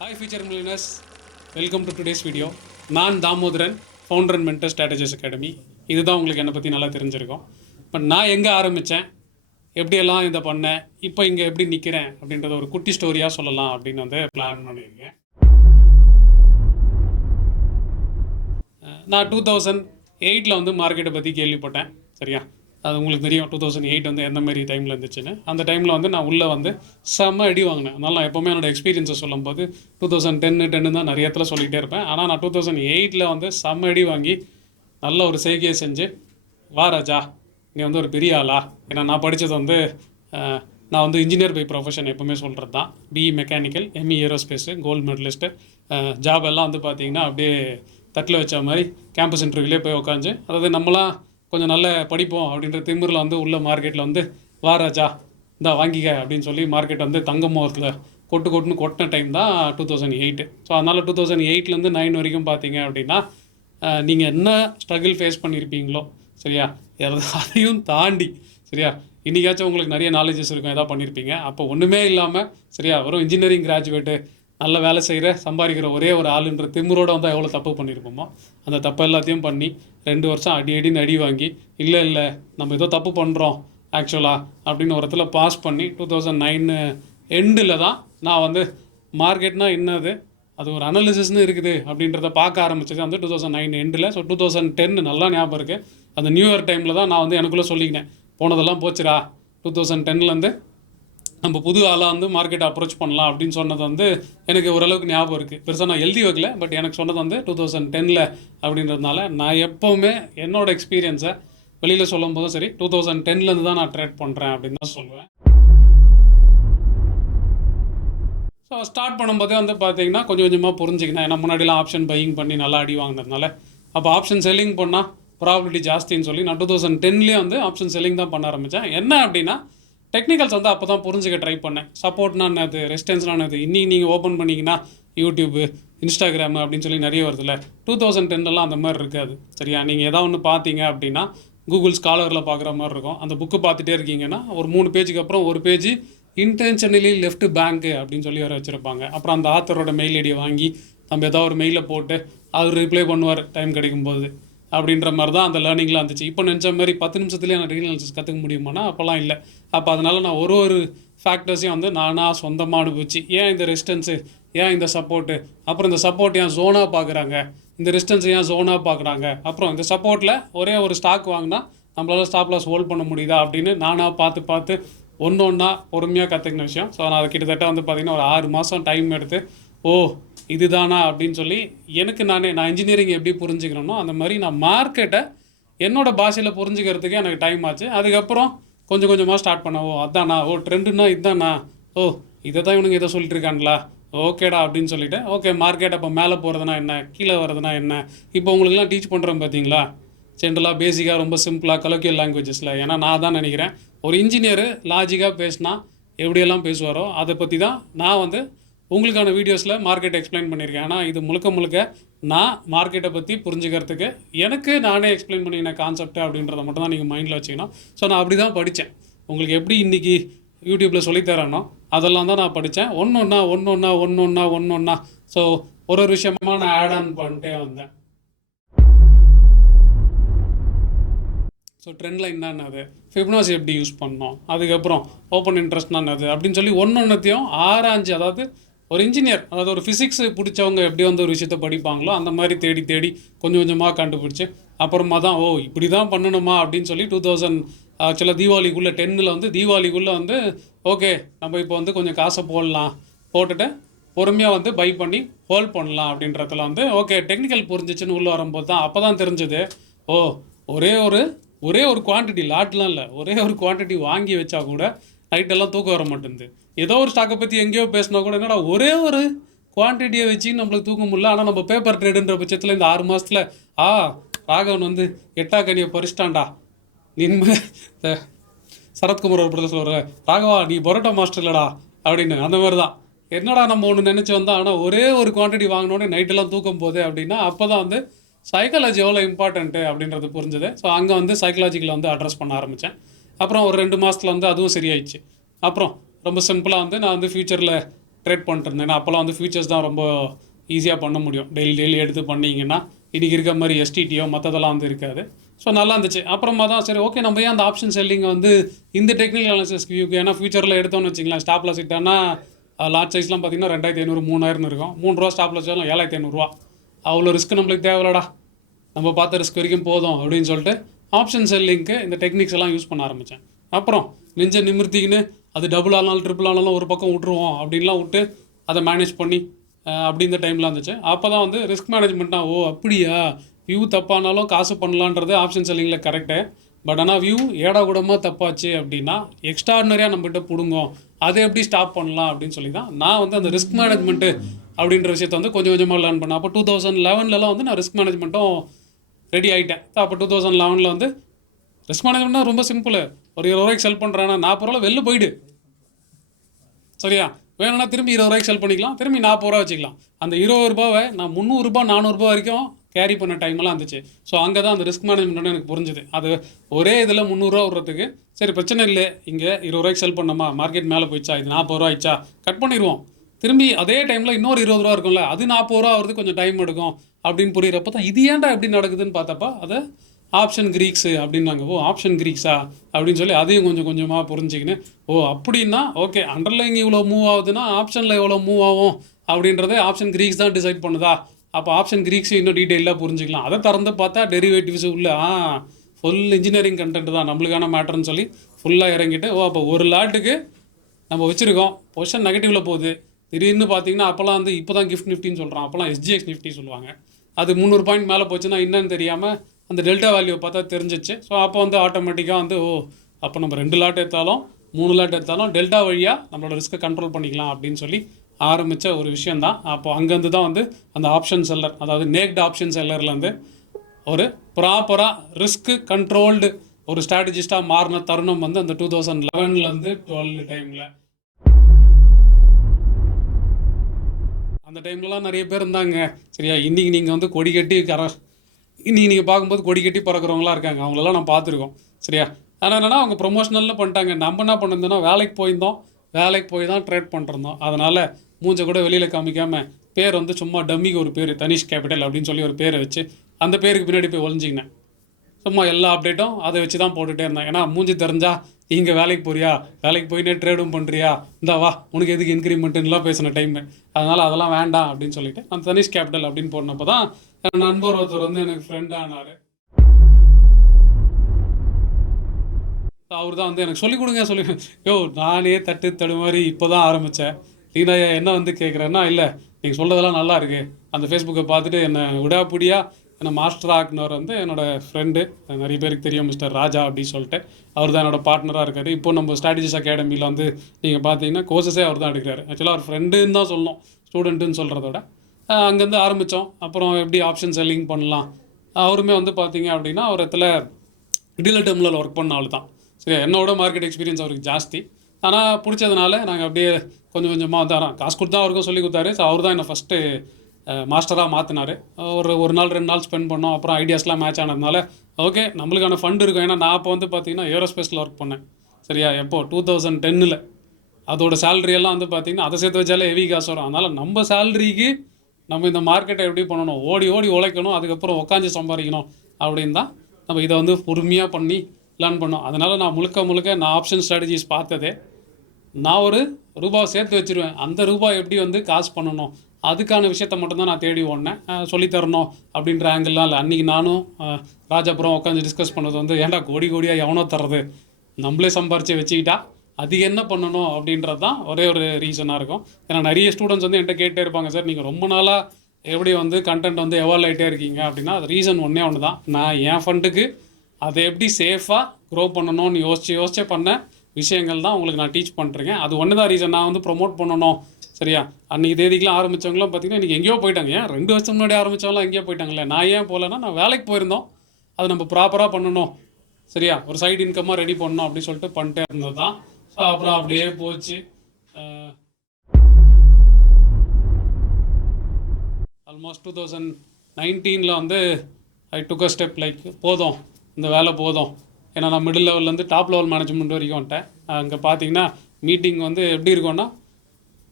Hi future millionaires, welcome to today's video. நான் Damodaran, founder and mentor strategies academy. இதுதான் உங்களுக்கு என்னை பற்றி நல்லா தெரிஞ்சிருக்கும். பட் நான் எங்கே ஆரம்பித்தேன், எப்படியெல்லாம் இதை பண்ணேன், இப்போ இங்கே எப்படி நிற்கிறேன் அப்படின்றத ஒரு குட்டி ஸ்டோரியாக சொல்லலாம் அப்படின்னு வந்து பிளான் பண்ணியிருக்கேன். நான் 2008 வந்து மார்க்கெட்டை பற்றி கேள்விப்பட்டேன். சரியா, அது உங்களுக்கு தெரியும் 2008 வந்து எந்த மாதிரி டைமில் இருந்துச்சுன்னு. அந்த டைமில் வந்து நான் உள்ளே வந்து செம்ம அடி வாங்கினேன். அதனால் நான் எப்போவுமே என்னோடய எக்ஸ்பீரியன்ஸை சொல்லும்போது 2010 தான் நிறைய இடத்துல சொல்லிகிட்டே இருப்பேன். ஆனால் நான் 2008 வந்து செம்ம அடி வாங்கி நல்ல ஒரு செய்கையை செஞ்சு, வா ராஜா நீ வந்து ஒரு பெரிய ஆளா. ஏன்னா நான் படித்தது வந்து நான் வந்து இன்ஜினியர் பை ப்ரொஃபஷன் எப்போவுமே சொல்கிறது தான். BE mechanical, ME aerospace, gold medallist. Job எல்லாம் வந்து பார்த்திங்கன்னா அப்படியே தட்டில் வச்ச மாதிரி கேம்பஸ் இன்டர்வியூலே போய் உட்காந்து, அதாவது நம்மளாம் கொஞ்சம் நல்ல படிப்போம் அப்படின்ற திமிரில் வந்து உள்ள மார்க்கெட்டில் வந்து வா ராஜா இந்தா வாங்கிக்க அப்படின்னு சொல்லி மார்க்கெட் வந்து தங்கமோகத்தில் கொட்டுன்னு கொட்டின டைம் தான் 2008. ஸோ அதனால் 2008 9 வரைக்கும் பார்த்தீங்க அப்படின்னா நீங்கள் என்ன ஸ்ட்ரகிள் ஃபேஸ் பண்ணியிருப்பீங்களோ, சரியா, அதையும் தாண்டி, சரியா, இன்றைக்காச்சும் உங்களுக்கு நிறைய நாலேஜஸ் இருக்கும், எதாவது பண்ணியிருப்பீங்க. அப்போ ஒன்றுமே இல்லாமல், சரியா, வெறும் இன்ஜினியரிங் கிராஜுவேட்டு, நல்ல வேலை செய்கிற சம்பாதிக்கிற ஒரே ஒரு ஆளுன்ற திமிரோடு வந்து எவ்வளோ தப்பு பண்ணியிருப்போமோ, அந்த தப்பு எல்லாத்தையும் பண்ணி 2 வருஷம் அடின்னு அடி வாங்கி, இல்லை நம்ம ஏதோ தப்பு பண்ணுறோம் ஆக்சுவலாக அப்படின்னு ஒரு இடத்துல பாஸ் பண்ணி 2009 எண்டில் தான் நான் வந்து மார்க்கெட்னால் என்னது, அது ஒரு அனாலிசிஸ்னு இருக்குது அப்படின்றத பார்க்க ஆரம்பிச்சது வந்து 2009 எண்டில். ஸோ 2010 நல்லா ஞாபகம் இருக்குது. அந்த நியூ இயர் டைமில் தான் நான் வந்து எனக்குள்ளே சொல்லிக்கினேன், போனதெல்லாம் போச்சுடா, 2010 நம்ம புது ஆளாக வந்து மார்க்கெட்டை அப்ரோச் பண்ணலாம் அப்படின்னு சொன்னது வந்து எனக்கு ஓரளவுக்கு ஞாபகம் இருக்குது. பெருசாக நான் எழுதி வைக்கல, பட் எனக்கு சொன்னது வந்து 2010 அப்படின்றதுனால நான் எப்போவுமே என்னோடய எக்ஸ்பீரியன்ஸை வெளியில் சொல்லும் போதும் சரி 2010 தான் நான் ட்ரேட் பண்ணுறேன் அப்படின்னு தான் சொல்லுவேன். ஸோ ஸ்டார்ட் பண்ணும்போதே வந்து பார்த்தீங்கன்னா கொஞ்சம் கொஞ்சமாக புரிஞ்சுக்கினேன். ஏன்னா முன்னாடிலாம் ஆப்ஷன் பையிங் பண்ணி நல்லா அடி வாங்கினதுனால, அப்போ ஆப்ஷன் செல்லிங் பண்ணால் ப்ராபிலிட்டி ஜாஸ்தின்னு சொல்லி நான் 2010 வந்து ஆப்ஷன் செல்லிங் தான் பண்ண ஆரம்பித்தேன். என்ன அப்படின்னா டெக்னிக்கல்ஸ் வந்து அப்போ தான் புரிஞ்சுக்க ட்ரை பண்ணேன். சப்போர்ட்னா என்னது, ரெசிஸ்டன்ஸ்னா என்னது. இன்றைக்கி நீங்கள் ஓப்பன் பண்ணிங்கன்னா யூடியூப்பு, இன்ஸ்டாகிராம் அப்படின்னு சொல்லி நிறைய வருதுல்ல. 2010 அந்த மாதிரி இருக்காது. சரியா, நீங்கள் எதாவது ஒன்று பார்த்தீங்க அப்படின்னா கூகுள் ஸ்காலரில் பார்க்குற மாதிரி இருக்கும். அந்த புக்கு பார்த்துட்டே இருக்கீங்கன்னா ஒரு 3 பேஜுக்கு அப்புறம் ஒரு பேஜ் இன்டென்ஷனலி லெஃப்ட் பேங்க்கு அப்படின்னு சொல்லி வர வச்சுருப்பாங்க. அப்புறம் அந்த ஆத்தரோட மெயில் ஐடியை வாங்கி நம்ம ஏதாவது ஒரு மெயிலை போட்டு அவர் ரிப்ளை பண்ணுவார் டைம் கிடைக்கும்போது அப்படின்ற மாதிரி தான் அந்த லேர்னிங்லாம் இருந்துச்சு. இப்போ நினச்ச மாதிரி 10 நிமிஷத்துலேயே நான் ரீல் அனாலிசிஸ் கற்றுக்க முடியுமானா அப்போல்லாம் இல்லை. அப்போ அதனால் நான் ஒரு ஃபேக்டர்ஸையும் வந்து நானாக சொந்தமாக அனுபவிச்சு, ஏன் இந்த ரெசிஸ்டன்ஸு, ஏன் இந்த சப்போர்ட்டு, அப்புறம் இந்த சப்போர்ட் ஏன் ஜோனாக பார்க்குறாங்க, இந்த ரெசிஸ்டன்ஸ் ஏன் ஜோனாக பார்க்குறாங்க, அப்புறம் இந்த சப்போர்ட்டில் ஒரே ஒரு ஸ்டாக் வாங்கினா நம்மளால் ஸ்டாப் லாஸ் ஹோல்ட் பண்ண முடியுதா அப்படின்னு நானாக பார்த்து ஒன்றா பொறுமையாக கற்றுக்கின விஷயம். ஸோ நான் அது கிட்டத்தட்ட வந்து பார்த்திங்கன்னா ஒரு 6 மாதம் டைம் எடுத்து, ஓ இதுதானா அப்படின்னு சொல்லி எனக்கு நான் இன்ஜினியரிங் எப்படி புரிஞ்சுக்கிறேனோ அந்த மாதிரி நான் மார்க்கெட்டை என்னோடய பாஷையில் புரிஞ்சுக்கிறதுக்கு எனக்கு டைம் ஆச்சு. அதுக்கப்புறம் கொஞ்சம் கொஞ்சமாக ஸ்டார்ட் பண்ண, ஓ அதானா, ஓ ட்ரெண்டுன்னா இதுதானா, ஓ இதை தான் இவனுங்க இதை சொல்லிட்டு இருக்காங்களா, ஓகேடா அப்படின்னு சொல்லிவிட்டு, ஓகே மார்க்கெட் அப்போ மேலே போகிறதுனா என்ன, கீழே வர்றதுனா என்ன. இப்போ உங்களுக்குலாம் டீச் பண்ணுறேன் பார்த்தீங்களா, ஜென்ரலாக பேசிக்காக ரொம்ப சிம்பிளாக கலோக்கியல் லாங்குவேஜஸில். ஏன்னா நான் தான் நினைக்கிறேன் ஒரு இன்ஜினியரு லாஜிக்காக பேசினா எப்படியெல்லாம் பேசுவாரோ அதை பற்றி தான் நான் வந்து உங்களுக்கான வீடியோஸில் மார்க்கெட்டை எக்ஸ்பிளைன் பண்ணியிருக்கேன். ஆனால் இது முழுக்க நான் மார்க்கெட்டை பற்றி புரிஞ்சுக்கிறதுக்கு எனக்கு நானே எக்ஸ்பிளைன் பண்ணின கான்செப்ட் அப்படின்றத மட்டும் தான் நீங்கள் மைண்டில் வச்சுக்கணும். ஸோ நான் அப்படி தான் படித்தேன். உங்களுக்கு எப்படி இன்றைக்கி யூடியூப்பில் சொல்லித்தரேனோ அதெல்லாம் தான் நான் படித்தேன். ஒன்றொன்னா. ஸோ ஒரு விஷயமா நான் ஆட் ஆன் பண்ணிட்டே வந்தேன். ஸோ ட்ரெண்ட் லைன் தான் என்னது, ஃபிபனாசி எப்படி யூஸ் பண்ணோம், அதுக்கப்புறம் ஓப்பன் இன்ட்ரெஸ்ட்னா என்னது அப்படின்னு சொல்லி ஒன்றொன்றுத்தையும் ஆராய்ஞ்சு, அதாவது ஒரு இன்ஜினியர், அதாவது ஒரு ஃபிசிக்ஸ் பிடிச்சவங்க எப்படி வந்து ஒரு விஷயத்தை படிப்பாங்களோ அந்த மாதிரி தேடி கொஞ்சம் கொஞ்சமாக கண்டுபிடிச்சி அப்புறமா தான் ஓ இப்படி தான் பண்ணணுமா அப்படின்னு சொல்லி 2000 ஆக்சுவலாக தீபாவளிக்குள்ளே 10 வந்து தீபாவளிக்குள்ளே வந்து ஓகே நம்ம இப்போ வந்து கொஞ்சம் காசை போட்டுட்டு பொறுமையாக வந்து பை பண்ணி ஹோல்ட் பண்ணலாம் அப்படின்றதுல வந்து ஓகே டெக்னிக்கல் புரிஞ்சிச்சுன்னு உள்ளே வரும்போது தான் அப்போ தான் தெரிஞ்சுது, ஓ ஒரே ஒரு குவான்டிட்டி, லாட்லாம் இல்லை, ஒரே ஒரு குவான்டிட்டி வாங்கி வச்சா கூட நைட்டெல்லாம் தூக்கம் வர மாட்டேங்குது. ஏதோ ஒரு ஸ்டாக்கை பற்றி எங்கேயோ பேசினா கூட என்னடா ஒரே ஒரு குவான்டிட்டியை வச்சு நம்மளுக்கு தூக்க முடியல. ஆனால் நம்ம பேப்பர் ட்ரேடுன்ற பட்சத்தில் இந்த 6 மாதத்தில் ராகவன் வந்து 8ஆம் கனியை பறிச்சிட்டான்டா, நின்மை சரத்குமார் ஒரு படத்தில் சொல்கிற ராகவா நீ பரோட்டா மாஸ்டர் இல்லடா அப்படின்னு. அந்த மாதிரி தான் என்னடா நம்ம ஒன்று நினச்சி வந்தோம். ஆனால் ஒரே ஒரு குவான்டிட்டி வாங்கினோடனே நைட்டெல்லாம் தூக்கம் போகுது அப்படின்னா அப்போ தான் வந்து சைக்காலஜி எவ்வளோ இம்பார்ட்டண்ட்டு அப்படின்றது புரிஞ்சுது. ஸோ அங்கே வந்து சைக்காலஜிக்கலை வந்து அட்ரஸ் பண்ண ஆரம்பித்தேன். அப்புறம் ஒரு 2 மாதத்தில் வந்து அதுவும் சரியாயிடுச்சு. அப்புறம் ரொம்ப சிம்பிளாக வந்து நான் வந்து ஃப்யூச்சரில் ட்ரேட் பண்ணிட்டு இருந்தேன். ஏன்னா அப்போல்லாம் வந்து ஃபியூச்சர்ஸ் தான் ரொம்ப ஈஸியாக பண்ண முடியும். டெய்லி எடுத்து பண்ணிங்கன்னா இன்றைக்கி இருக்க மாதிரி எஸ்டிடியோ மற்றதெல்லாம் வந்து இருக்காது. ஸோ நல்லா இருந்துச்சு. அப்புறமா தான் சரி ஓகே நம்ம ஏன் அந்த ஆப்ஷன் செல்லிங்கை வந்து இந்த டெக்னிக்கல் அனாலிசிஸ் வியூக்கு, ஏன்னா ஃபியூச்சரில் எடுத்தோன்னு வச்சிங்களேன், ஸ்டாப் லாஸ் இட்டானா லார்ஜ் சைஸ்லாம் பார்த்தீங்கன்னா 2500 3000 இருக்கும். 3 ரூபா ஸ்டாப் லாஸ் வச்சாலும் 7500 அவ்வளோ ரிஸ்க் நம்மளுக்கு தேவையில்லடா, நம்ம பார்த்த ரிஸ்க் வரைக்கும் போதும் அப்படின்னு சொல்லிட்டு ஆப்ஷன் செல்லிங்க்கு இந்த டெக்னிக்ஸ் எல்லாம் யூஸ் பண்ண ஆரம்பித்தேன். அப்புறம் நெஞ்சை நிமிர்த்திக்கின்னு அது டபுள் ஆனாலும் ட்ரிபிள் ஆனாலும் ஒரு பக்கம் விட்டுருவோம் அப்படின்லாம் விட்டு அதை மேனேஜ் பண்ணி அப்படி இந்த டைமில் இருந்துச்சு. அப்போ தான் வந்து ரிஸ்க் மேனேஜ்மெண்ட்னா ஓ அப்படியா, வியூ தப்பானாலும் காசு பண்ணலான்றது ஆப்ஷன் செல்லிங்கில் கரெக்டு. பட் ஆனால் வியூ ஏடா கூடமாக தப்பாச்சு அப்படின்னா எக்ஸ்ட்ராடினரியாக நம்மகிட்ட பிடுங்கும், அதை எப்படி ஸ்டாப் பண்ணலாம் அப்படின்னு சொல்லி தான் நான் வந்து அந்த ரிஸ்க் மேனேஜ்மெண்ட்டு அப்படின்ற விஷயத்தை வந்து கொஞ்சம் கொஞ்சமாக லேர்ன் பண்ணேன். அப்போ 2011 வந்து நான் ரிஸ்க் மேனேஜ்மெண்ட்டும் ரெடி ஆகிட்டேன். அப்போ 2011 வந்து ரிஸ்க் மேனேஜ்மெண்ட்னா ரொம்ப சிம்பிள். ஒரு 20 ரூபாய்க்கு செல் பண்ணுறேன்னா 40 ரூபா வெளில போயிடு, சரியா? வேணும்னா திரும்பி 20 ரூபாய்க்கு செல் பண்ணிக்கலாம், திரும்பி 40 ரூபா வச்சுக்கலாம். அந்த 20 ரூபாவை நான் 300 ரூபா 400 ரூபா வரைக்கும் கேரி பண்ண டைம்லாம் இருந்துச்சு. ஸோ அங்கே தான் அந்த ரிஸ்க் மேனேஜ்மெண்ட்னு எனக்கு புரிஞ்சுது. அது ஒரே இதில் 300 ரூபா விடுறதுக்கு சரி பிரச்சனை இல்லை, இங்கே 20 ரூபாய்க்கு செல் பண்ணோமா, மார்க்கெட் மேலே போயிடுச்சா, இது 40 ரூபா ஆயிடுச்சா, கட் பண்ணிடுவோம். திரும்பி அதே டைமில் இன்னொரு 20 ரூபா இருக்கும்ல, அது 40 ரூபா ஆகிறது கொஞ்சம் டைம் எடுக்கும் அப்படின்னு புரியிறப்ப தான் இது ஏன்டா எப்படி நடக்குதுன்னு பார்த்தப்ப அதை ஆப்ஷன் கிரீக்ஸு அப்படின்னாங்க. ஓ ஆப்ஷன் கிரீக்ஸா அப்படின்னு சொல்லி அதையும் கொஞ்சம் கொஞ்சமாக புரிஞ்சிக்கின்னு ஓ அப்படின்னா ஓகே அண்டர்லைங் இவ்வளோ மூவ் ஆகுதுன்னா ஆப்ஷனில் எவ்வளோ மூவ் ஆகும் அப்படின்றதே ஆப்ஷன் கிரீக்ஸ் தான் டிசைட் பண்ணுதா. அப்போ ஆப்ஷன் கிரீக்ஸ் இன்னும் டீட்டெயிலாக புரிஞ்சிக்கலாம். அதை திறந்து பார்த்தா டெரிவேட்டிவ்ஸ் உள்ள ஃபுல் இன்ஜினியரிங் கண்டென்ட் தான் நம்மளுக்கான மேட்டர்னு சொல்லி ஃபுல்லாக இறங்கிட்டு ஓ அப்போ ஒரு லாட்டுக்கு நம்ம வச்சுருக்கோம், பொசிஷன் நெகட்டிவில் போகுது, திடீர்னு பார்த்தீங்கன்னா அப்போல்லாம் வந்து இப்போ தான் கிஃப்ட் நிஃப்டின்னு சொல்கிறான், அப்போல்லாம் எஸ்ஜிஎக்ஸ் நிஃப்டி சொல்லுவாங்க. அது 300 பாயிண்ட் மேலே போச்சுன்னா என்னன்னு தெரியாமல் அந்த டெல்டா வேல்யூ பார்த்தா தெரிஞ்சிச்சு. ஸோ அப்போ வந்து ஆட்டோமேட்டிக்காக வந்து ஓ அப்போ நம்ம 2 லாட் எடுத்தாலும் 3 லாட் எடுத்தாலும் டெல்டா வழியாக நம்மளோட ரிஸ்க்கை கண்ட்ரோல் பண்ணிக்கலாம் அப்படின்னு சொல்லி ஆரம்பித்த ஒரு விஷயந்தான். அப்போ அங்கேருந்து தான் வந்து அந்த ஆப்ஷன் செல்லர், அதாவது நேக்டு ஆப்ஷன் செல்லர்லேருந்து ஒரு ப்ராப்பராக ரிஸ்க்கு கண்ட்ரோல்டு ஒரு ஸ்ட்ராட்டஜிஸ்ட்டாக மாறின தருணம் வந்து அந்த 2011 12 டைமில். அந்த டைம்லலாம் நிறைய பேர் இருந்தாங்க, சரியா? இன்றைக்கி நீங்கள் வந்து கொடி கட்டி இன்றைக்கி நீங்கள் பார்க்கும்போது கொடி கட்டி பறக்கிறவங்களாம் இருக்காங்க, அவங்களெல்லாம் நான் பார்த்துருக்கோம், சரியா? ஆனால் என்னென்னா அவங்க ப்ரொமோஷனலில் பண்ணிட்டாங்க. நம்ம என்ன பண்ணியிருந்தோன்னா வேலைக்கு போயிருந்தோம், வேலைக்கு போய் தான் ட்ரேட் பண்ணிருந்தோம். அதனால் மூஞ்சை கூட வெளியில் காமிக்காமல் பேர் வந்து சும்மா டம்மிக்கு ஒரு பேர் தனிஷ் கேபிட்டல் அப்படின்னு சொல்லி ஒரு பேரை வச்சு அந்த பேருக்கு பின்னாடி போய் ஒழிஞ்சிக்கினேன். சும்மா எல்லா அப்டேட்டும் அதை வச்சு தான் போட்டுகிட்டே இருந்தேன். ஏன்னா மூஞ்சி தெரிஞ்சா இங்கே வேலைக்கு போறியா, வேலைக்கு போயினே ட்ரேடும் பண்ணுறியா, இந்தா வா உனக்கு எதுக்கு இன்க்ரிமெண்ட்டுலாம் பேசின டைமு, அதனால் அதெல்லாம் வேண்டாம் அப்படின்னு சொல்லிட்டு நான் தனிஷ் கேபிட்டல் அப்படின்னு போனப்போ தான் என் நண்பர் ஒருத்தர் வந்து எனக்கு ஃப்ரெண்டாக ஆனார். அவர் தான் வந்து எனக்கு சொல்லிக் கொடுங்க சொல்லி யோ நானே தட்டு தடுமாறி இப்போ தான் ஆரம்பித்தேன். நீனா என்ன வந்து கேட்குறேன்னா இல்லை நீங்கள் சொல்கிறதெல்லாம் நல்லா இருக்குது, அந்த ஃபேஸ்புக்கை பார்த்துட்டு என்னை விடாப்பிடியாக என்னை மாஸ்டர் ஆக்குனவர் வந்து என்னோடய ஃப்ரெண்டு, நிறைய பேருக்கு தெரியும், மிஸ்டர் ராஜா அப்படின்னு சொல்லிட்டு. அவர் தான் என்னோடய பார்ட்னராக இருக்கார். இப்போ நம்ம ஸ்ட்ராட்டஜிஸ் அகாடமியில் வந்து நீங்கள் பார்த்தீங்கன்னா கோர்சஸே அவர் தான் எடுக்கிறார். ஆக்சுவலாக அவர் ஃப்ரெண்டுன்னு தான் சொல்லணும், ஸ்டூடெண்ட்டுன்னு சொல்கிறதோட. அங்கேருந்து ஆரம்பித்தோம். அப்புறம் எப்படி ஆப்ஷன் செல்லிங் பண்ணலாம், அவருமே வந்து பார்த்தீங்க அப்படின்னா ஒரு இடத்துல டீலர் டெர்மினல் ஒர்க் பண்ண ஆள் தான், சரி? என்னோட மார்க்கெட் எக்ஸ்பீரியன்ஸ் அவருக்கு ஜாஸ்தி. ஆனால் பிடிச்சதுனால நாங்கள் அப்படியே கொஞ்சம் கொஞ்சமாக வந்து காசு கொடுத்தா அவருக்கும் சொல்லி கொடுத்தாரு. ஸோ அவர் தான் என்னை ஃபஸ்ட்டு மாஸ்டராக மாற்றினார். ஒரு நாள் 2 நாள் ஸ்பெண்ட் பண்ணோம். அப்புறம் ஐடியாஸ்லாம் மேட்ச் ஆனதுனால ஓகே நம்மளுக்கான ஃபண்ட் இருக்கும். ஏன்னா நான் அப்போ வந்து பார்த்தீங்கன்னா ஏரோஸ்பேஸில் ஒர்க் பண்ணேன், சரியா? எப்போ 2010 அதோட சேலரியெல்லாம் வந்து பார்த்திங்கன்னா அதை சேர்த்து வச்சாலே ஹெவி காசு வரும். அதனால் நம்ம சேலரிக்கு நம்ம இந்த மார்க்கெட்டை எப்படி பண்ணணும், ஓடி ஓடி உழைக்கணும், அதுக்கப்புறம் உட்காந்து சம்பாதிக்கணும் அப்படின்னு தான் நம்ம இதை வந்து பொறுமையாக பண்ணி லேர்ன் பண்ணோம். அதனால் நான் முழுக்க நான் ஆப்ஷன் ஸ்ட்ராட்டஜிஸ் பார்த்ததே நான் ஒரு ரூபாவை சேர்த்து வச்சுருவேன், அந்த ரூபாய் எப்படி வந்து காசு பண்ணணும் அதுக்கான விஷயத்த மட்டும்தான் நான் தேடி ஓடினேன். சொல்லித்தரணும் அப்படின்ற ஆங்கிள்லாம் இல்லை. அன்றைக்கி நானும் ராஜாபுரம் உட்காந்து டிஸ்கஸ் பண்ணது வந்து ஏன்டா கோடியாக எவனோ தர்றது, நம்மளே சம்பாரித்து வச்சுக்கிட்டா அது என்ன பண்ணணும் அப்படின்றது தான் ஒரே ஒரு ரீசனாக இருக்கும். ஏன்னா நிறைய ஸ்டூடெண்ட்ஸ் வந்து என்கிட்ட கேட்டே இருப்பாங்க, சார் நீங்கள் ரொம்ப நாளாக எப்படி வந்து கண்டென்ட் வந்து எவால்வ் ஆகிட்டே இருக்கீங்க அப்படின்னா அது ரீசன் ஒன்று தான். நான் என் ஃபண்டுக்கு அதை எப்படி சேஃபாக க்ரோ பண்ணணும்னு யோசிச்சு பண்ண விஷயங்கள் தான் உங்களுக்கு நான் டீச் பண்ணிருக்கேன். அது ஒன்று தான் ரீசன். நான் வந்து ப்ரொமோட் பண்ணணும், சரியா? அன்றைக்கி தேதிக்கெலாம் ஆரம்பித்தவங்களாம் பார்த்திங்கன்னா இன்றைக்கி எங்கேயோ போயிட்டாங்க. ஏன் 2 வருஷத்துக்கு முன்னாடி ஆரம்பித்தவங்களாம் எங்கேயோ போயிட்டாங்களே. நான் ஏன் போகலன்னா நான் வேலைக்கு போயிருந்தோம், அது நம்ம ப்ராப்பராக பண்ணணும், சரியா? ஒரு சைடு இன்கம்மாக ரெடி பண்ணணும் அப்படின்னு சொல்லிட்டு பண்ணிட்டே இருந்தது தான். ஸோ அப்புறம் அப்படியே போச்சு. ஆல்மோஸ்ட் 2019 வந்து ஐ டுக் அ ஸ்டெப் லைக் போதும் இந்த வேலை போதும். ஏன்னா நான் மிடில் லெவல்லேருந்து டாப் லெவல் மேனேஜ்மெண்ட் வரைக்கும் வந்துட்டேன். அங்கே பார்த்தீங்கன்னா மீட்டிங் வந்து எப்படி இருக்கும்னா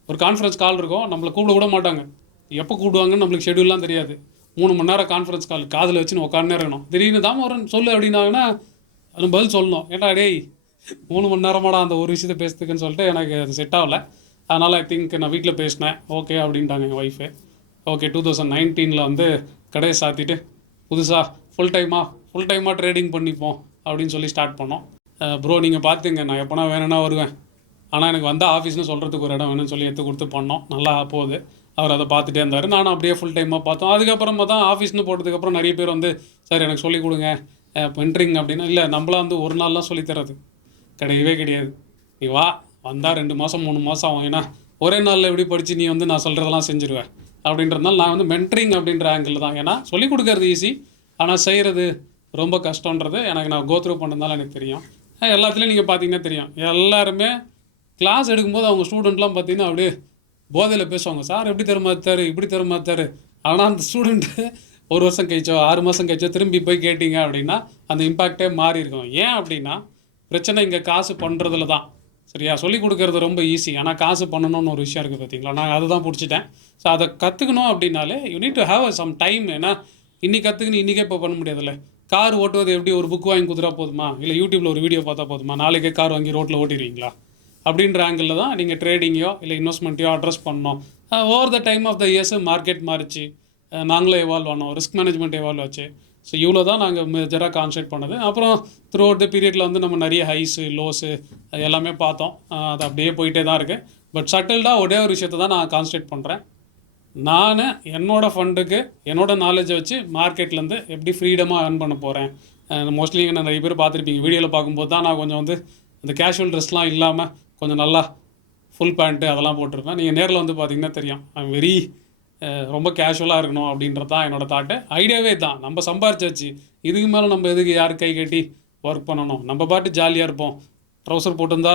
ஒரு கான்ஃபரன்ஸ் கால் இருக்கும், நம்மளை கூப்பிட கூட மாட்டாங்க. எப்போ கூப்பிடுவாங்கன்னு நம்மளுக்கு ஷெடியூல்லாம் தெரியாது. 3 மணி நேரம் கான்ஃபரன்ஸ் கால் காதில் வச்சுன்னு உட்காந்துனே இருக்கணும். திடீர்னு தாமோதரன் சொல்லு அப்படின்னாங்கன்னா அது பதில் சொல்லணும். ஏன்டா டேய் 3 மணி நேரமாடா அந்த ஒரு விஷயத்தை பேசுறதுக்குன்னு சொல்லிட்டு எனக்கு அது செட் ஆகலை. அதனால் ஐ திங்க் நான் வீட்டில் பேசினேன். ஓகே அப்படின்ட்டாங்க எங்கள் ஒய்ஃபு. ஓகே 2019 வந்து கடையை சாத்திட்டு புதுசாக ஃபுல் டைமாக ட்ரேடிங் பண்ணிப்போம் அப்படின்னு சொல்லி ஸ்டார்ட் பண்ணோம். ப்ரோ நீங்கள் பார்த்துங்க, நான் எப்போனா வேணும்னா வருவேன், ஆனால் எனக்கு வந்தால் ஆஃபீஸ்னு சொல்கிறதுக்கு ஒரு இடம் வேணும்னு சொல்லி எடுத்து கொடுத்து பண்ணோம். நல்லா போகுது. அவர் அதை பார்த்துட்டே இருந்தார், நானும் அப்படியே ஃபுல் டைமாக பார்த்தோம். அதுக்கப்புறமா தான் ஆஃபீஸ்னு போட்டதுக்கப்புறம் நிறைய பேர் வந்து சார் எனக்கு சொல்லிக் கொடுங்க பென்ட்ரிங் அப்படின்னா, இல்லை நம்மளாம் வந்து ஒரு நாள்லாம் சொல்லித்தரது கிடையவே கிடையாது. நீ வந்தால் 2 மாதம் 3 மாதம் ஆகும். ஏன்னா ஒரே நாளில் எப்படி படித்து நீ வந்து நான் சொல்கிறதெல்லாம் செஞ்சுருவேன் அப்படின்றதுனால நான் வந்து மென்ட்ரிங் அப்படின்ற ஆங்கிள் தான். ஏன்னா சொல்லிக் கொடுக்கறது ஈஸி, ஆனால் செய்கிறது ரொம்ப கஷ்டன்றது எனக்கு நான் கோத்ரூ பண்ணதுனால எனக்கு தெரியும். எல்லாத்துலேயும் நீங்கள் பார்த்தீங்கன்னா தெரியும், எல்லாருமே கிளாஸ் எடுக்கும்போது அவங்க ஸ்டூடெண்ட்லாம் பார்த்தீங்கன்னா அப்படியே போதையில் பேசுவாங்க. சார் எப்படி தருமாத்தாரு, இப்படி தருமாத்தாரு. ஆனால் அந்த ஸ்டூடெண்ட்டு 1 வருஷம் கழிச்சோ 6 மாதம் கழிச்சோ திரும்பி போய் கேட்டிங்க அப்படின்னா அந்த இம்பேக்டே மாறி இருக்கும். ஏன் அப்படின்னா பிரச்சனை இங்கே காசு பண்ணுறதுல தான். சரியா, சொல்லிக் கொடுக்கறது ரொம்ப ஈஸி, ஆனால் காசு பண்ணணும்னு ஒரு விஷயம் இருக்குது பார்த்தீங்களா. நான் அதை தான் பிடிச்சிட்டேன். ஸோ அதை கற்றுக்கணும் அப்படின்னாலே you need to have some time. ஏன்னா இன்றைக்கி கற்றுக்குன்னு இன்றைக்கே இப்போ பண்ண முடியாதுல்ல. கார் ஓட்டுவது எப்படி, ஒரு புக் வாங்கி கொடுத்துட்டா போதுமா, இல்லை யூடியூப்பில் ஒரு வீடியோ பார்த்தா போதுமா, நாளைக்கே கார் வாங்கி ரோட்டில் ஓட்டிடுவீங்களா அப்படின்ற ஆங்கிளில் தான் நீங்கள் ட்ரேடிங்கையோ இல்லை இன்வெஸ்ட்மெண்ட்டையோ அட்ரஸ் பண்ணணும். Over the time of the years market மாறிச்சு, நாங்களும் எவால்வ் ஆனோம், ரிஸ்க் மேனேஜ்மெண்ட் எவால்வ் ஆச்சு. ஸோ இவ்வளோ தான் நாங்கள் மேஜராக கான்சன்ட்ரேட் பண்ணது. அப்புறம் த்ரூ அவுட் த பீரியடில் வந்து நம்ம நிறைய ஹைஸு லோஸு எல்லாமே பார்த்தோம். அது அப்படியே போயிட்டே தான் இருக்குது. பட் சட்டில்டாக ஒரே ஒரு விஷயத்தை தான் நான் கான்சன்ட்ரேட் பண்ணுறேன். நான் என்னோடய ஃபண்டுக்கு என்னோடய நாலேஜை வச்சு மார்க்கெட்லேருந்து எப்படி ஃப்ரீடமாக ஏர்ன் பண்ண போகிறேன். மோஸ்ட்லி நான் நிறைய பேர் பார்த்துருப்பீங்க, வீடியோவில் பார்க்கும்போது தான் நான் கொஞ்சம் வந்து இந்த கேஷுவல் ட்ரெஸ்லாம் இல்லாமல் கொஞ்சம் நல்லா ஃபுல் பேண்ட்டு அதெல்லாம் போட்டிருப்பேன். நீங்கள் நேரில் வந்து பார்த்தீங்கன்னா தெரியும், வெரி ரொம்ப கேஷுவலாக இருக்கணும் அப்படின்றது தான் என்னோடய தாட்டு. ஐடியாவே தான், நம்ம சம்பாரிச்சாச்சு, இதுக்கு மேலே நம்ம எதுக்கு யார் கை கட்டி ஒர்க் பண்ணணும், நம்ம பாட்டு ஜாலியாக இருப்போம், ட்ரௌசர் போட்டிருந்தா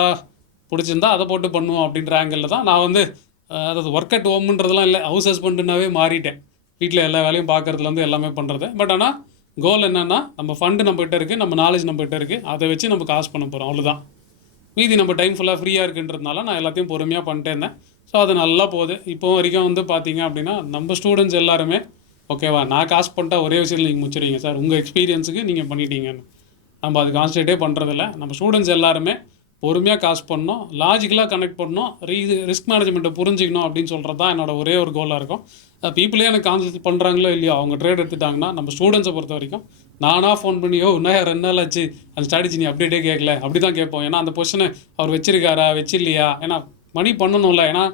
பிடிச்சிருந்தா அதை போட்டு பண்ணுவோம் அப்படின்ற ஆங்கிளில் தான் நான் வந்து அதாவது ஒர்க் அட் ஹோம்ன்றதுலாம் இல்லை, ஹவுஸ் ஹஸ்பண்டுனாவே மாறிட்டேன். வீட்டில் எல்லா வேலையும் பார்க்குறதுலேருந்து எல்லாமே பண்ணுறது. பட் ஆனால் கோல் என்னென்னா நம்ம ஃபண்டு நம்மகிட்ட இருக்குது, நம்ம நாலேஜ் நம்மகிட்ட இருக்குது, அதை வச்சு நம்ம காசு பண்ண போகிறோம், அவ்வளோதான். மீதி நம்ம டைம் ஃபுல்லாக ஃப்ரீயாக இருக்குன்றதுனால நான் எல்லாத்தையும் பொறுமையாக பண்ணிட்டே இருந்தேன். ஸோ அது நல்லா போகுது. இப்போ வரைக்கும் வந்து பார்த்தீங்க அப்படின்னா நம்ம ஸ்டூடெண்ட்ஸ் எல்லாருமே ஓகேவா, நான் காசு பண்ணிட்டா ஒரே விஷயத்தில் நீங்கள் முடிச்சிடுவீங்க சார், உங்கள் எக்ஸ்பீரியன்ஸுக்கு நீங்கள் பண்ணிட்டீங்கன்னு. நம்ம அது கான்சன்ட்ரேட்டே பண்ணுறதில்ல. நம்ம ஸ்டூடெண்ட்ஸ் எல்லாருமே பொறுமையாக காசு பண்ணணும், லாஜிக்கலாக கனெக்ட் பண்ணணும், ரிஸ்க் மேனேஜ்மெண்ட்டை புரிஞ்சிக்கணும் அப்படின்னு சொல்கிறது தான் என்னோட ஒரே ஒரு கோலாக இருக்கும். பீப்புளே எனக்கு கான்சன்ட்ரேட் பண்ணுறாங்களோ இல்லையோ, அவங்க ட்ரேட் எடுத்துட்டாங்கன்னா நம்ம ஸ்டூடெண்ட்ஸை பொறுத்த வரைக்கும் நானாக ஃபோன் பண்ணியோ இன்னும் 2 நாள் ஆச்சு அந்த ஸ்ட்ராட்டஜி நீ அப்டேட்டே கேட்கல அப்படி தான் கேட்போம். ஏன்னா அந்த பொசிஷனை அவர் வச்சிருக்காரா வச்சில்லையா, ஏன்னா மணி பண்ணணும்ல. ஏன்னா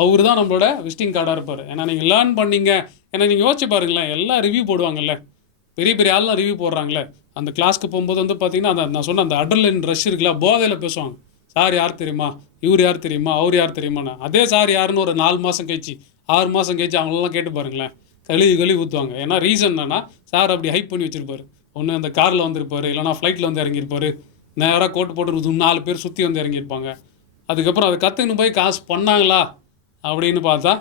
அவர் தான் நம்மளோட விசிட்டிங் கார்டாக இருப்பார். ஏன்னா நீங்கள் லேர்ன் பண்ணீங்க, ஏன்னா நீங்கள் யோசிச்சு பாருங்களேன், எல்லாம் ரிவ்யூ போடுவாங்கல்ல, பெரிய பெரிய ஆள்லாம் ரிவ்யூ போடுறாங்களே. அந்த கிளாஸ்க்கு போகும்போது வந்து பார்த்தீங்கன்னா அந்த நான் சொன்ன அந்த அட்ரினலின் ரஷ் இருக்குல்ல, போதையில் பேசுவாங்க. சார் யார் தெரியுமா, இவர் யார் தெரியுமா, அவர் யார் தெரியுமாண்ணா. அதே சார் யாருன்னு ஒரு 4 மாதம் கழிச்சு 6 மாதம் கழிச்சு அவங்களெல்லாம் கேட்டு பாருங்களேன், கழுவி ஊற்றுவாங்க. ஏன்னா ரீசன் என்னன்னா சார் அப்படி ஹைப் பண்ணி வச்சுருப்பார். ஒன்று அந்த காரில் வந்திருப்பார், இல்லைனா ஃப்ளைட்டில் வந்து இறங்கியிருப்பார், நேராக கோட்டு போட்டு 4 பேர் சுற்றி வந்து இறங்கியிருப்பாங்க. அதுக்கப்புறம் அதை கற்றுக்கின்னு போய் காசு பண்ணாங்களா அப்படின்னு பார்த்தா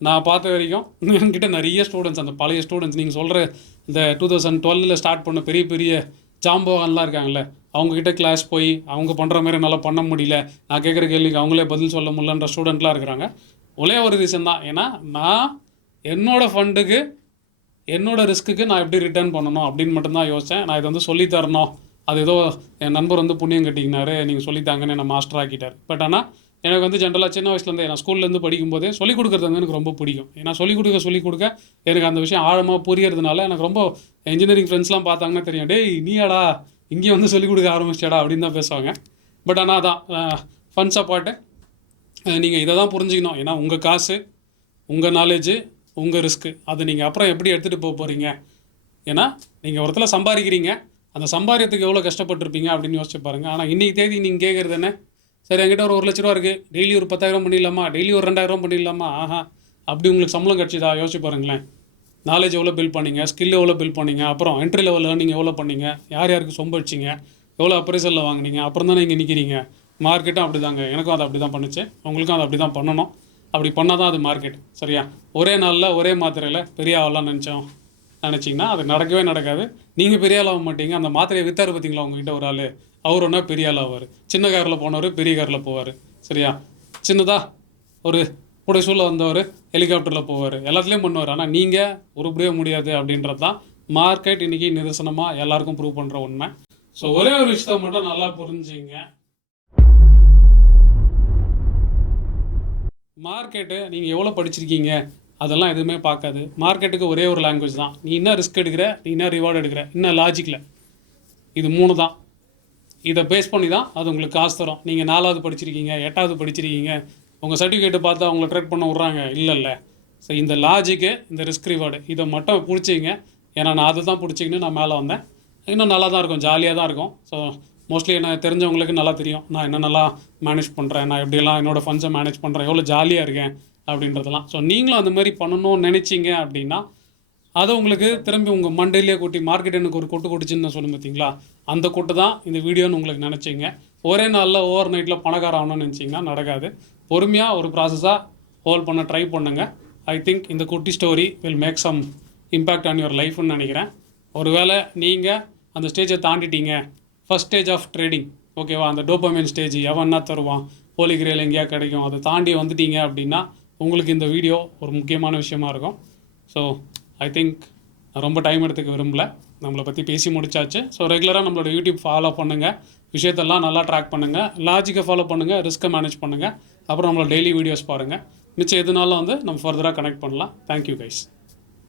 நான் பார்த்த வரைக்கும் என்கிட்ட நிறைய ஸ்டூடெண்ட்ஸ், அந்த பழைய ஸ்டூடெண்ட்ஸ் நீங்கள் சொல்கிற இந்த 2012 ஸ்டார்ட் பண்ண பெரிய பெரிய ஜாம்போகன்லாம் இருக்காங்கல்ல, அவங்கக்கிட்ட கிளாஸ் போய் அவங்க பண்ணுற மாதிரி நல்லா பண்ண முடியல, நான் கேட்குற கேள்விக்கு அவங்களே பதில் சொல்ல முடியலன்ற ஸ்டூடெண்ட்லாம் இருக்கிறாங்க. ஒரே ஒரு ரீசன் தான், ஏன்னா நான் என்னோடய ஃபண்டுக்கு என்னோடய ரிஸ்க்குக்கு நான் எப்படி ரிட்டர்ன் பண்ணணும் அப்படின்னு மட்டும்தான் யோசித்தேன். நான் இதை வந்து சொல்லித்தரணும், அது ஏதோ என் நண்பர் வந்து புண்ணியம் கட்டிக்கினாரு, நீங்கள் சொல்லித்தாங்கன்னு என்னை மாஸ்டர் ஆக்கிட்டார். பட் ஆனால் எனக்கு வந்து ஜென்ரலாக சின்ன வயசுலேருந்து நான் ஸ்கூல்லேருந்து படிக்கும்போதே சொல்லிக் கொடுக்குறது வந்து எனக்கு ரொம்ப பிடிக்கும். ஏன்னா சொல்லிக் கொடுக்க எனக்கு அந்த விஷயம் ஆழமாக புரியறதுனால எனக்கு ரொம்ப இன்ஜினியரிங் ஃப்ரெண்ட்ஸ்லாம் பார்த்தாங்கன்னா தெரியும், டேய் நீயாடா இங்கே வந்து சொல்லிக் கொடுக்க ஆரம்பிச்சிட்டாடா அப்படின்னு தான் பேசுவாங்க. பட் ஆனால் அதான் ஃபன் சப்பாட்டு, நீங்கள் இதை தான் புரிஞ்சுக்கணும். ஏன்னா உங்கள் காசு, உங்கள் நாலேஜு, உங்கள் ரிஸ்க்கு, அதை நீங்கள் அப்புறம் எப்படி எடுத்துகிட்டு போக போகிறீங்க. ஏன்னா நீங்கள் ஒருத்தர் சம்பாதிக்கிறீங்க, அந்த சம்பாதிக்கிறதுக்கு எவ்வளோ கஷ்டப்பட்டுருப்பீங்க அப்படின்னு யோசிச்சு பாருங்கள். ஆனால் இன்றைக்கி தேதி நீங்கள் கேட்குறது என்ன, சரி என்கிட்ட ஒரு 1 லட்ச ரூபா இருக்குது, டெய்லி ஒரு 10,000 பண்ணிடலாமா, டெய்லி ஒரு 2,000 பண்ணிடலாமா, அப்படி உங்களுக்கு சம்பளம் கிடச்சிதா யோசிச்சு பாருங்களேன். நாலேஜ் எவ்வளோ பில்ட் பண்ணிங்க, ஸ்கில் எவ்வளோ பில்ட் பண்ணிங்க, அப்புறம் என்ட்ரி லெவல் லேர்னிங் எவ்வளோ பண்ணிங்க, யார் யாருக்கு சொம்படிச்சிங்க, எவ்வளோ அப்ரைசலில் வாங்கினீங்க, அப்புறம் தானே இங்கே நிற்கிறீங்க. மார்க்கெட்டும் அப்படி தாங்க, எனக்கும் அதை அப்படி தான் பண்ணுச்சு, உங்களுக்கும் அதை அப்படி தான் பண்ணணும். அப்படி பண்ணால் தான் அது மார்க்கெட். சரியா, ஒரே நாளில் ஒரே மாத்திரையில் பெரிய ஆகலாம் நினச்சிங்கன்னா அது நடக்கவே நடக்காது. நீங்கள் பெரிய ஆள் ஆக மாட்டீங்க. அந்த மாத்திரையை விற்றாரு பார்த்தீங்களா உங்ககிட்ட ஒரு ஆள், அவர் ஒன்றா பெரிய ஆள் ஆவார். சின்ன காரில் போனவர் பெரிய காரில் போவார். சரியா, சின்னதாக ஒரு புடைசூழல் வந்தவர் ஹெலிகாப்டரில் போவார், எல்லாத்துலேயும் பண்ணுவார். ஆனால் நீங்கள் உருப்படியே முடியாது அப்படின்றது தான் மார்க்கெட் இன்றைக்கி நிதர்சனமாக எல்லாருக்கும் ப்ரூவ் பண்ணுற உண்மை. ஸோ ஒரே ஒரு விஷயத்தை மட்டும் நல்லா புரிஞ்சுங்க, மார்க்கெட்டு நீங்கள் எவ்வளோ படிச்சிருக்கீங்க அதெல்லாம் எதுவுமே பார்க்காது. மார்க்கெட்டுக்கு ஒரே ஒரு லாங்குவேஜ் தான், நீ என்ன ரிஸ்க் எடுக்கிற, நீ என்ன ரிவார்டு எடுக்கிற, என்ன லாஜிக்கில், இது 3 தான். இதை பேஸ் பண்ணி தான் அது உங்களுக்கு காசு தரும். நீங்கள் 4வது படிச்சிருக்கீங்க, 8வது படிச்சிருக்கீங்க, உங்கள் சர்டிஃபிகேட்டை பார்த்தா அவங்கள ட்ரேட் பண்ண விட்றாங்க, இல்லைல்ல. ஸோ இந்த லாஜிக்கு, இந்த ரிஸ்க் ரிவார்டு, இதை மட்டும் பிடிச்சிங்க. ஏன்னா நான் அதை தான் பிடிச்சிக்கின்னு நான் மேலே வந்தேன். இன்னும் நல்லா தான் இருக்கும், ஜாலியாக தான் இருக்கும். ஸோ மோஸ்ட்லி என்ன தெரிஞ்சவங்களுக்கு நல்லா தெரியும் நான் என்ன நல்லா மேனேஜ் பண்ணுறேன், நான் எப்படியெல்லாம் என்னோடய ஃபண்ட்ஸை மேனேஜ் பண்ணுறேன், எவ்வளோ ஜாலியாக இருக்கேன் அப்படின்றதெல்லாம். ஸோ நீங்களும் அந்த மாதிரி பண்ணணும்னு நினச்சிங்க அப்படின்னா அதை உங்களுக்கு திரும்பி உங்கள் மண்டையிலே கொட்டி மார்க்கெட் எனக்கு ஒரு கொட்டு கொட்டுச்சுன்னு நான் சொல்லுவேன் பார்த்தீங்களா, அந்த கொட்டு தான் இந்த வீடியோன்னு உங்களுக்கு நினச்சிங்க. ஒரே நாளில் ஓவர் நைட்டில் பணக்கார ஆகணும்னு நினச்சிங்கன்னா நடக்காது. பொறுமையாக ஒரு ப்ராசஸாக ஹோல்ட் பண்ண ட்ரை பண்ணுங்கள். ஐ திங்க் இந்த குட்டி story will make some impact on your லைஃப்னு நினைக்கிறேன். ஒருவேளை நீங்கள் அந்த ஸ்டேஜை தாண்டிட்டீங்க, ஃபஸ்ட் ஸ்டேஜ் ஆஃப் ட்ரேடிங், ஓகேவா, அந்த டோபமைன் ஸ்டேஜ் எவன்னா தருவான், ஹோலி கிரேல் எங்கேயா கிடைக்கும், அதை தாண்டி வந்துட்டீங்க அப்படின்னா உங்களுக்கு இந்த வீடியோ ஒரு முக்கியமான விஷயமா இருக்கும். ஸோ ஐ திங்க் நான் ரொம்ப டைம் எடுத்துக்க விரும்பல, நம்மளை பற்றி பேசி முடிச்சாச்சு. ஸோ ரெகுலராக நம்மளோட யூடியூப் ஃபாலோ பண்ணுங்கள், விஷயத்தெல்லாம் நல்லா ட்ராக் பண்ணுங்கள், லாஜிக்கை ஃபாலோ பண்ணுங்கள், ரிஸ்க்கை மேனேஜ் பண்ணுங்கள், அப்புறம் நம்மளோட டெய்லி வீடியோஸ் பாருங்கள். மிச்சம் எதுனாலும் நம்ம ஃபர்தராக கனெக்ட் பண்ணலாம். Thank you guys.